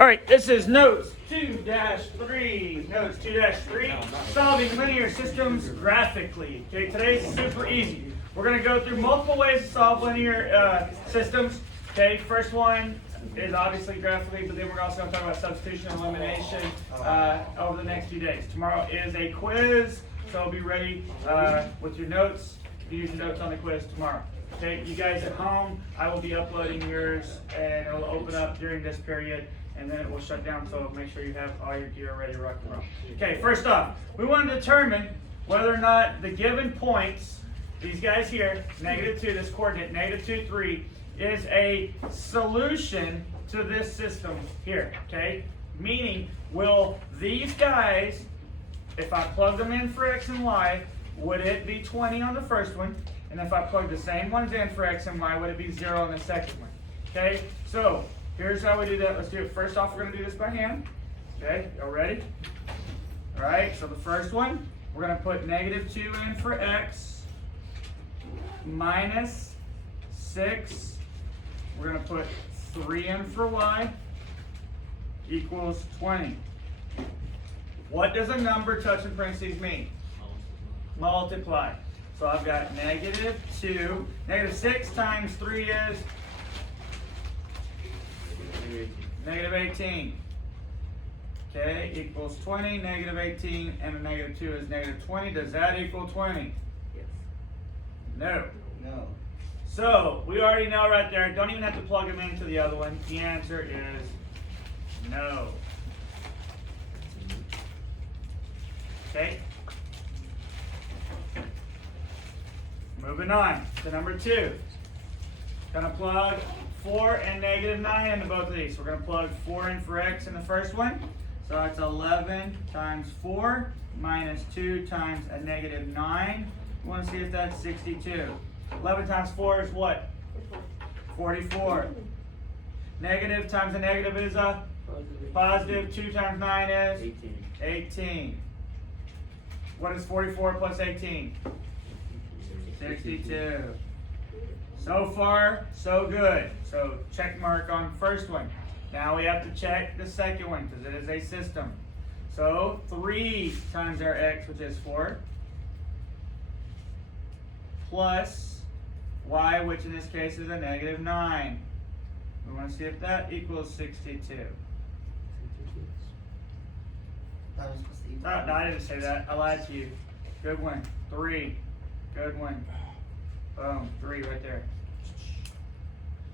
All right, this is Notes 2-3. Notes 2-3, solving linear systems graphically. Okay, today's super easy. We're going to go through multiple ways to solve linear systems. Okay, first one is obviously graphically, but then we're also going to talk about substitution and elimination over the next few days. Tomorrow is a quiz, so be ready with your notes. Use your notes on the quiz tomorrow. Okay, you guys at home, I will be uploading yours, and it'll open up during this period, and then it will shut down, so make sure you have all your gear ready to rock and roll. Okay, first off, we want to determine whether or not the given points, these guys here, -2, this coordinate, -2, 3, is a solution to this system here, okay? Meaning, will these guys, if I plug them in for x and y, would it be 20 on the first one? And if I plug the same ones in for x and y, would it be 0 on the second one? Okay, so here's how we do that. Let's do it. First off, we're going to do this by hand. Okay, y'all ready? All right, so the first one, we're going to put -2 in for x, minus 6. We're going to put 3 in for y, equals 20. What does a number touching parentheses mean? Multiply. So I've got -2. -6 times 3 is -18. Okay, equals 20. -18 and a -2 is -20. Does that equal 20? Yes. No. No. So we already know right there. Don't even have to plug them into the other one. The answer is no. Okay. Moving on to number 2. Gonna plug 4 and -9 into both of these. We're gonna plug 4 in for x in the first one. So that's 11 times 4 minus 2 times a -9. We want to see if that's 62. 11 times 4 is what? 44. Negative times a negative is a positive. 2 times 9 is 18. What is 44 plus 18? 62. So far, so good. So check mark on the first one. Now we have to check the second one because it is a system. So 3 times our x, which is 4, plus y, which in this case is a -9. We want to see if that equals 62. No, I didn't say that. I lied to you. Good one. 3. Good one. Boom. 3 right there.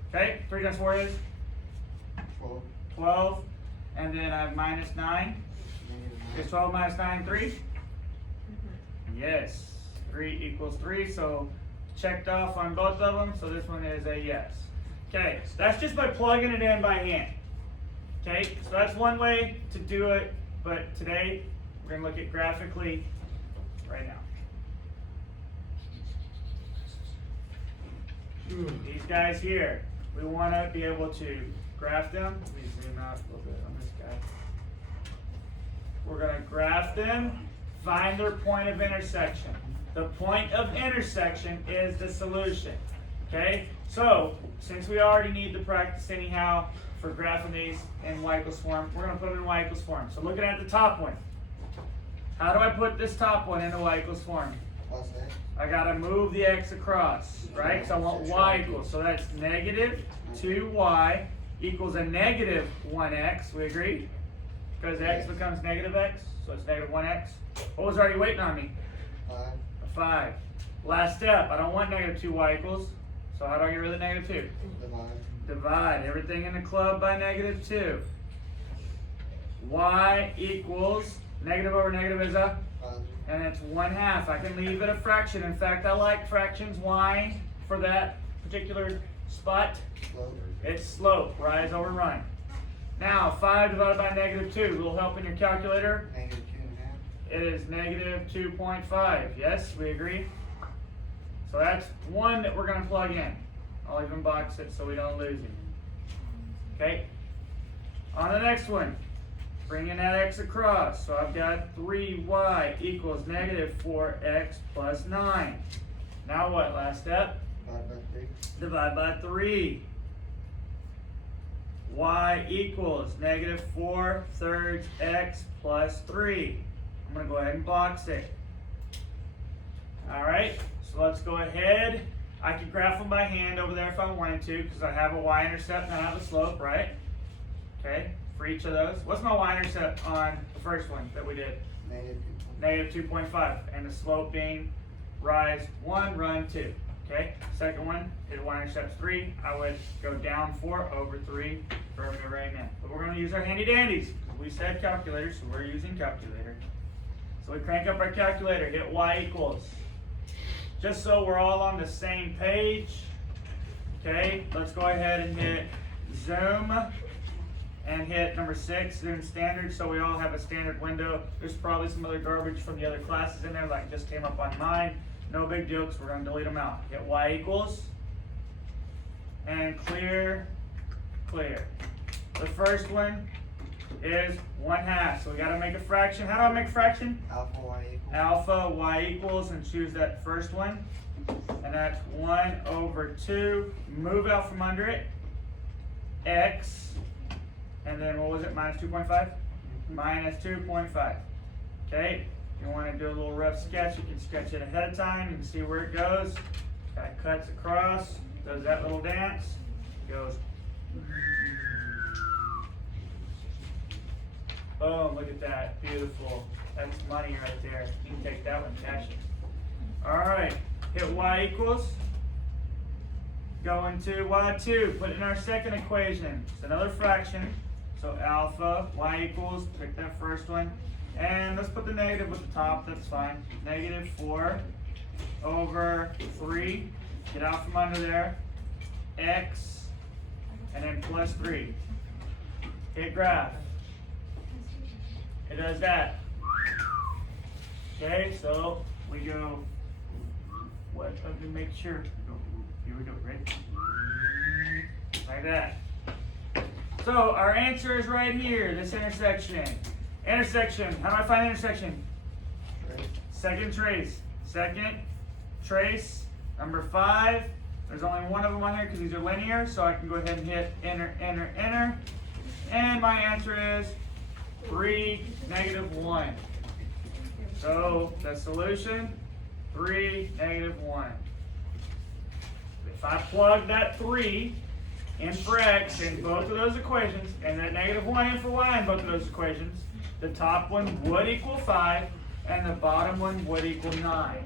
Okay, 3 times 4 is? 12. And then I have -9. Is 12 minus 9 3? Yes. 3 equals 3. So checked off on both of them. So this one is a yes. Okay, so that's just by plugging it in by hand. Okay, so that's one way to do it. But today we're going to look at graphically right now. These guys here, we want to be able to graph them. Let me zoom out a little bit on this guy. We're going to graph them, find their point of intersection. The point of intersection is the solution. Okay? So, since we already need to practice anyhow for graphing these in y equals form, we're going to put them in y equals form. So looking at the top one, how do I put this top one into y equals form? I gotta move the x across, right? So I want y equals, so that's -2y equals a -1x, we agree? Because x becomes -x, so it's -1x. What was already waiting on me? 5. A 5. Last step, I don't want -2y equals, so how do I get rid of the -2? Divide everything in the club by -2. Y equals, negative over negative is a? And it's 1/2. I can leave it a fraction. In fact, I like fractions. Why? For that particular spot, it's slope. Rise over run. Now, 5 divided by -2. A little help in your calculator. -2.5. It is -2.5. Yes, we agree? So that's one that we're going to plug in. I'll even box it so we don't lose it. Okay? On the next one. Bringing that x across, so I've got 3y equals -4x plus 9. Now what, last step? Divide by 3. y equals negative 4/3 x plus 3. I'm going to go ahead and box it. Alright, so let's go ahead. I can graph them by hand over there if I wanted to, because I have a y-intercept and I have a slope, right? Okay, for each of those. What's my y-intercept on the first one that we did? Negative 2.5, and the slope being rise 1, run 2. Okay, second one is y-intercept 3. I would go down 4 over 3 for every amen. But we're going to use our handy dandies, because we said calculator, so we're using calculator. So we crank up our calculator, hit y equals. Just so we're all on the same page, okay, let's go ahead and hit zoom and hit number 6, zoom standard, so we all have a standard window. There's probably some other garbage from the other classes in there, like just came up on mine. No big deal, because we're going to delete them out. Hit y equals, and clear, clear. The first one is 1/2, so we got to make a fraction. How do I make a fraction? alpha y equals. Alpha y equals, and choose that first one, and that's 1 over 2. Move out from under it, x, and then what was it, minus 2.5? Minus 2.5. Okay, if you want to do a little rough sketch, you can sketch it ahead of time. You can see where it goes. Kind of cuts across, does that little dance, goes. Oh, look at that, beautiful. That's money right there. You can take that one, cash it. All right, hit y equals. Go into y2, put in our second equation. It's another fraction. So alpha, y equals, pick that first one. And let's put the negative at the top, that's fine. Negative 4 over 3. Get out from under there. X, and then plus 3. Hit graph. It does that. Okay, so we go, what, let me make sure. Here we go, right? Like that. So our answer is right here, this intersection. Intersection, how do I find intersection? Trace. Second trace. Second trace, number 5. There's only one of them on here because these are linear, so I can go ahead and hit enter, enter, enter. And my answer is 3, negative 1. So the solution, 3, negative 1. If I plug that 3 in for x in both of those equations, and that negative 1 in for y in both of those equations, the top one would equal 5, and the bottom one would equal 9.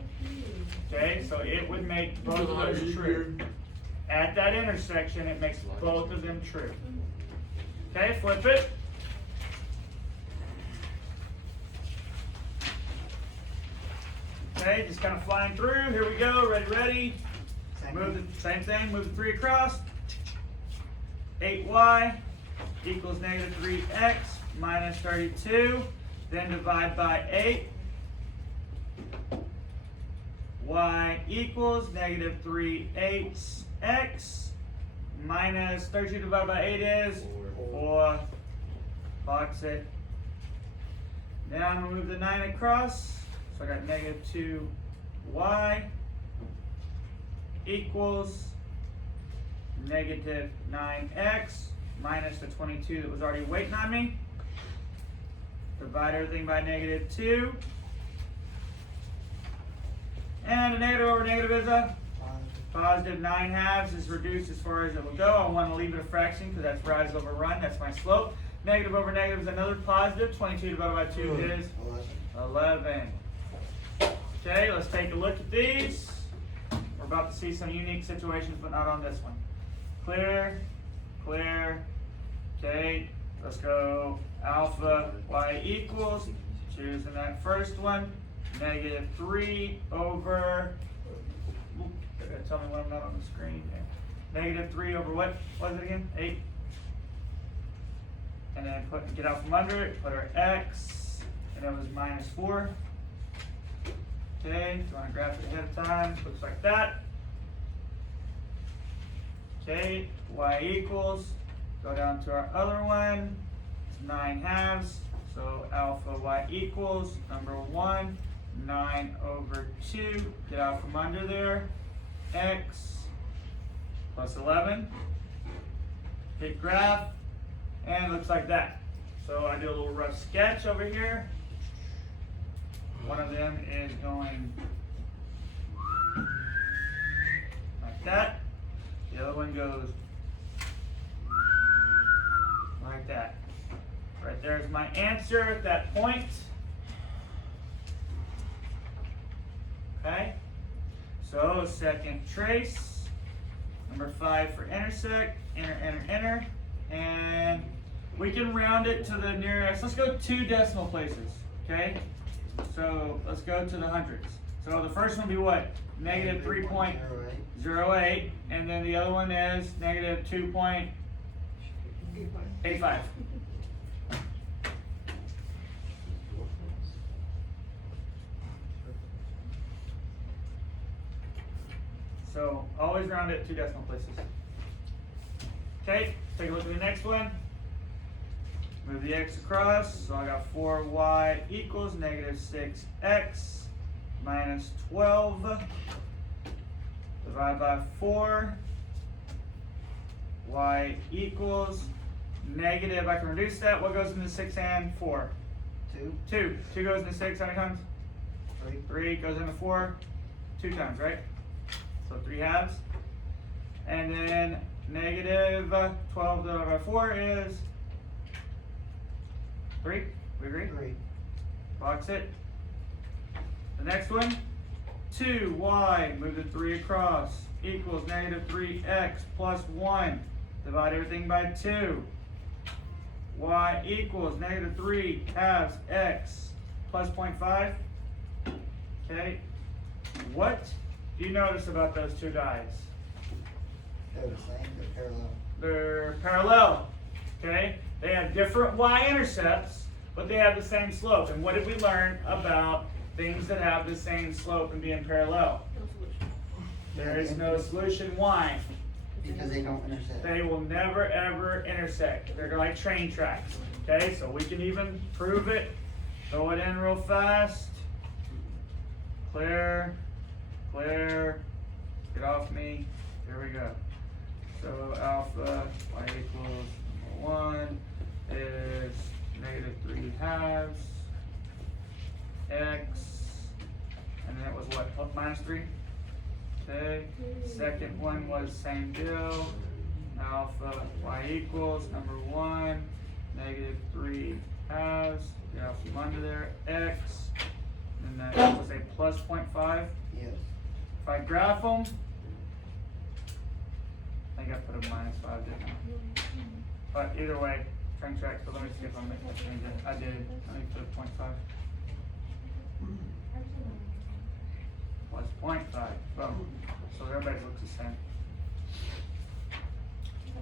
Okay, so it would make both of those true. At that intersection, it makes both of them true. Okay, flip it. Okay, just kind of flying through. Here we go. Ready, ready. Move the same thing. Move the 3 across. 8y equals negative 3x minus 32. Then divide by 8. Y equals negative 3/8x minus 32 divided by 8 is 4. Box it. Now I'm going to move the 9 across. So I got negative 2y equals negative 9x minus the 22 that was already waiting on me. Divide everything by negative 2. And a negative over negative is a positive 9/2 is reduced as far as it will go. I want to leave it a fraction because that's rise over run. That's my slope. Negative over negative is another positive. 22 divided by 2 is 11. Okay, let's take a look at these. We're about to see some unique situations, but not on this one. Clear, clear. Okay, let's go alpha y equals, choosing that first one, negative 3 over, they're going to tell me when I'm not on the screen. Negative 3 over what was it again? 8. And then get out from under it, put our x, and that was minus 4. Okay, if you want to graph it ahead of time, looks like that. Okay, y equals, go down to our other one, it's 9/2, so alpha y equals, number 1, 9 over 2, get out from under there, x plus 11, hit graph, and it looks like that. So I do a little rough sketch over here. One of them is going like that. The other one goes like that. Right there's my answer at that point. Okay, so second trace, number 5 for intersect, enter, and we can round it to the nearest, let's go 2 decimal places, okay? So let's go to the hundreds. So the first one will be what? Negative 3.08, and then the other one is negative 2.85. So always round it 2 decimal places. Okay, take a look at the next one. Move the x across. So I got 4y equals negative 6x minus 12. Divide by 4. Y equals negative, I can reduce that. What goes into 6 and 4? 2, 2. 2 goes into 6 how many times? 3, 3 goes into 4 2 times, right? So 3 halves. And then negative 12 divided by 4 is 3. We agree? 3, Box it. The next one, 2y, move the 3 across, equals negative 3x plus 1. Divide everything by 2. Y equals negative 3 halves x plus 0.5. Okay. What do you notice about those 2 dies? they're the same, they're parallel. They're parallel. Okay. They have different y-intercepts, but they have the same slope. And what did we learn about things that have the same slope and being parallel? There is no solution. Why? Because they don't intersect. They will never ever intersect. They're like train tracks. Okay, so we can even prove it. Throw it in real fast. Clear, clear, get off me. Here we go. So alpha y equals 1 is negative 3 halves x, and then it was what, plus minus 3? Okay, second one was same deal. Alpha y equals number 1, negative 3 halves, get out from under there, x, and then that was a plus 0.5. Yes. If I graph them, I think I put a minus 5, didn't I? But either way, train track, so let me see if I'm making a change. I did, let me put 0.5. Plus 0.5, boom. So everybody looks the same.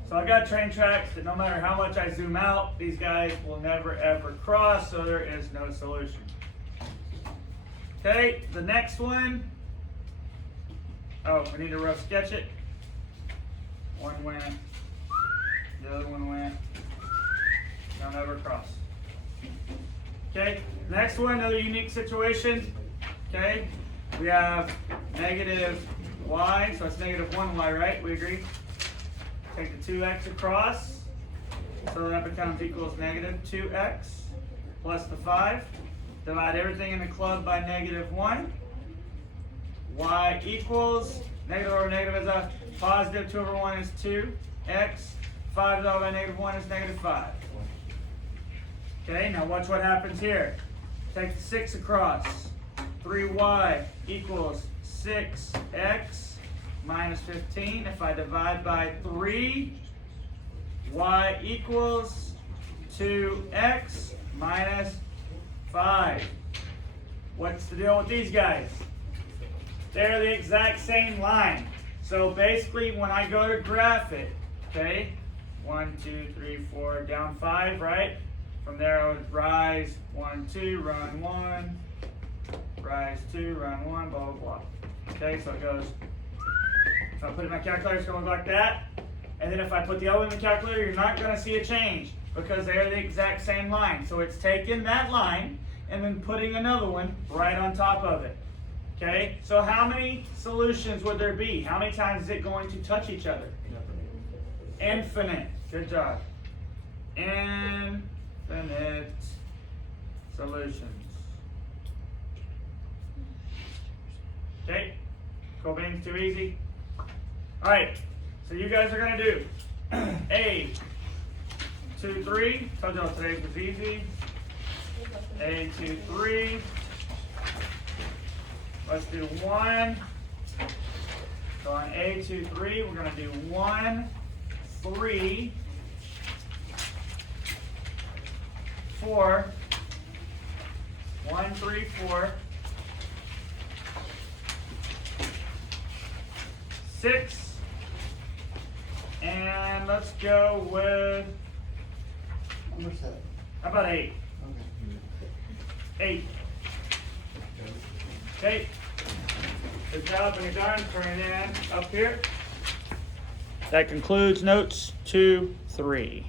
So I got train tracks that no matter how much I zoom out, these guys will never ever cross, so there is no solution. Okay, the next one. Oh, we need to rough sketch it. One went, the other one went. They'll never cross. Okay, next one, another unique situation. Okay, we have negative y, so it's negative 1y, right? We agree? Take the 2x across, so that becomes equals negative 2x plus the 5. Divide everything in the club by negative 1. Y equals, negative over negative is a positive, 2 over 1 is 2. X, 5 divided by negative 1 is negative 5. Okay, now watch what happens here. Take the 6 across. 3y equals 6x minus 15. If I divide by 3, y equals 2x minus 5. What's the deal with these guys? They're the exact same line. So basically when I go to graph it, okay, 1, 2, 3, 4, down 5, right? From there I would rise 1, 2, run 1, rise 2, run 1, blah, blah, blah. Okay, so it goes, so I put it in my calculator, it's going to look like that. And then if I put the other one in the calculator, you're not going to see a change because they are the exact same line. So it's taking that line and then putting another one right on top of it. Okay, so how many solutions would there be? How many times is it going to touch each other? Infinite. Good job. infinite solutions. Okay, cool beans, too easy. All right, so you guys are gonna do A, 2, 3. Told y'all today was easy. A, 2, 3. Let's do 1. So on A, 2, 3, we're gonna do 1, 3, 4. 1, 3, 4. 6. And let's go with, Number 7. how about 8? Okay. 8. Okay. Good job when you're done. Turn it in up here. That concludes notes 2, 3.